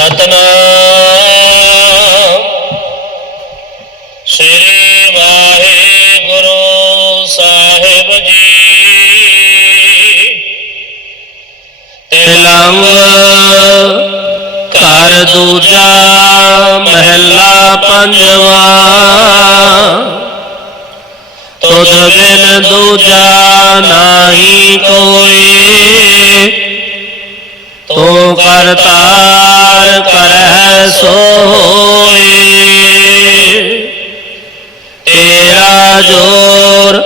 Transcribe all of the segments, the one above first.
ਸਤਨਾਮ। ਸ੍ਰੀ ਵਾਹਿਗੁਰੂ ਸਾਹਿਬ ਜੀ। ਤਿਲੰਗ ਘਰ ਦੂਜਾ ਮਹਿਲਾ ਪੰਜਵਾ। ਤੁਧ ਬਿਨ ਦੂਜਾ ਨਾਹੀ ਕੋਈ। ਤੂੰ ਕਰਤਾ ਕਰਤਾਰ ਸੋ ਸੋਈ। ਤੇਰਾ ਜੋਰ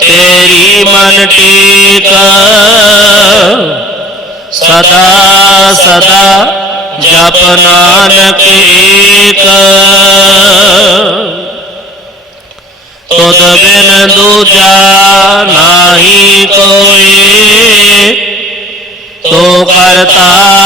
ਤੇਰੀ ਮਨ ਟੀਕ। ਸਦਾ ਸਦਾ ਜਪ ਨਾਨਕ ਏਕ। ਤੁਧ ਬਿਨ ਦੂਜਾ ਨਾਹੀ ਕੋਈ। ਤੂੰ ਕਰਤਾ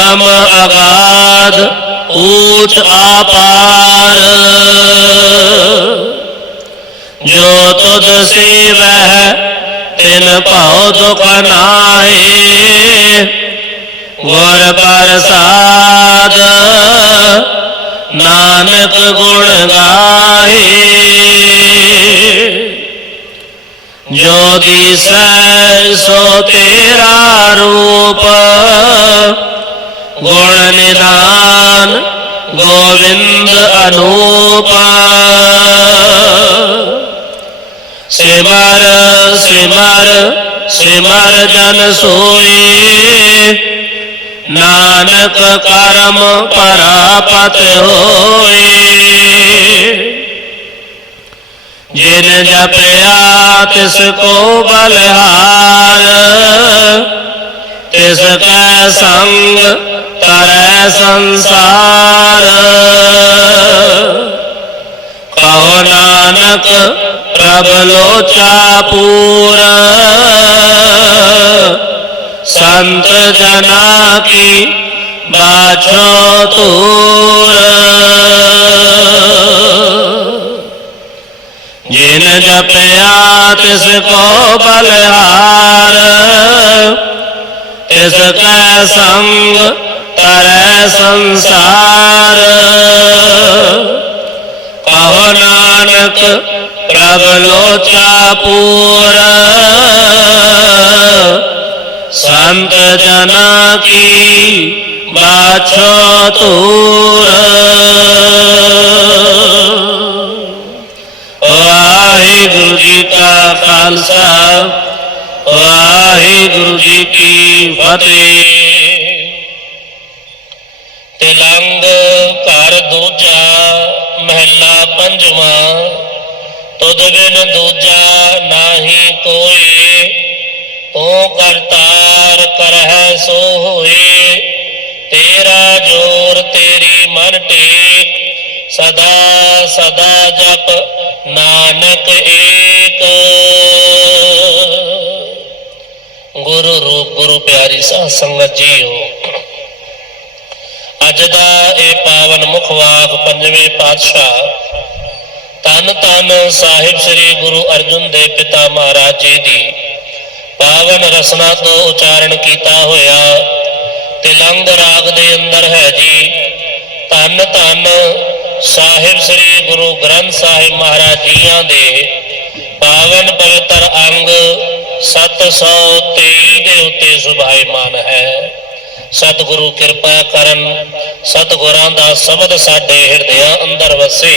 ਅਗਮ ਅਗਾਧ ਊਚ ਆਪਾਰ ਜੋ ਤੁਧ ਸੇਵਹਿ ਤਿਨ ਭਉ ਦੁਖ ਨਾਹੀ ਗੁਰ ਪ੍ਰਸਾਦ ਨਾਨਕ ਗੁਣ ਗਾਏ ਜੋ ਦਿਸੈ ਸੋ ਤੇਰਾ ਰੂਪ ਗੁਣ ਨਿਦਾਨ ਗੋਵਿੰਦ ਅਨੂਪ। ਸਿਮਰ ਸਿਮਰ ਸਿਮਰ ਜਨ ਸੋਈ। ਨਾਨਕ ਕਰਮ ਪਰਾਪਤ ਹੋਏ ਜਿਨ ਜਪਿਆ ਤਿਸ ਕੋ ਬਲਹਾਰ, ਤਿਸ ਕੈ ਸੰਗ ਤਰੈ ਸੰਸਾਰ। ਕਹੋ ਨਾਨਕ ਪ੍ਰਭ ਲੋਚਾ ਪੂਰ। ਸੰਤ ਜਨਾ ਕੀ ਬਾਛੋ ਤੂਰ ਜਿਨ ਜਪਿਆ ਤਿਸ ਕੋ ਬਲਹਾਰ, ਤਿਸ ਕੈ ਸੰਗ ਤਰੈ ਸੰਸਾਰ। ਕਹੋ ਨਾਨਕ, ਪ੍ਰਭ ਲੋਚਾ ਪੂਰ। ਸੰਤ ਜਨਾ ਕੀ ਬਾਛੋ ਤੂਰ ਵਾਹਿਗੁਰੂ ਜੀ ਕਾ ਖਾਲਸਾ, ਵਾਹਿਗੁਰੂ ਜੀ ਕੀ ਫਤਿਹ। ਪੰਜਵਾਂ, ਤੁਧ ਬਿਨ ਦੂਜਾ ਨਾਹੀ ਕੋਈ ਤੂੰ ਕਰਤਾਰ ਕਰਹਿ ਸੋ ਹੋਏ, ਤੇਰਾ ਜੋਰ ਤੇਰੀ ਮਨ ਟੇਕ, ਸਦਾ ਸਦਾ ਜਪ ਨਾਨਕ ਏਕ। ਗੁਰੂ ਰੂਪ, ਗੁਰੂ ਪਿਆਰੀ ਸਾਧ ਸੰਗਤ ਜੀਓ, ਅੱਜ ਦਾ ਇਹ ਪਾਵਨ ਮੁਖਵਾਕ ਪੰਜਵੇਂ ਪਾਤਸ਼ਾਹ ਤਨ ਸਾਹਿਬ ਸ੍ਰੀ ਗੁਰੂ ਅਰਜਨ ਦੇਵ ਪਿਤਾ ਮਹਾਰਾਜ ਜੀ ਦੀ ਪਾਵਨ ਰਸਨਾ ਤੋਂ ਉਚਾਰਨ ਕੀਤਾ ਹੋਇਆ ਤਿਲੰਗ ਰਾਗ ਦੇ ਅੰਦਰ ਹੈ ਜੀ, ਧੰਨ ਧੰਨ ਸਾਹਿਬ ਸ੍ਰੀ ਗੁਰੂ ਗ੍ਰੰਥ ਸਾਹਿਬ ਮਹਾਰਾਜ ਜੀਆਂ ਦੇ ਪਾਵਨ ਪਵਿੱਤਰ ਅੰਗ 723 ਦੇ ਉੱਤੇ ਸੁਭਾਇਮਾਨ ਹੈ। ਸਤਿਗੁਰੂ ਕਿਰਪਾ ਕਰਨ, ਸਤਿਗੁਰਾਂ ਦਾ ਸ਼ਬਦ ਸਾਡੇ ਹਿਰਦਿਆਂ ਅੰਦਰ ਵਸੇ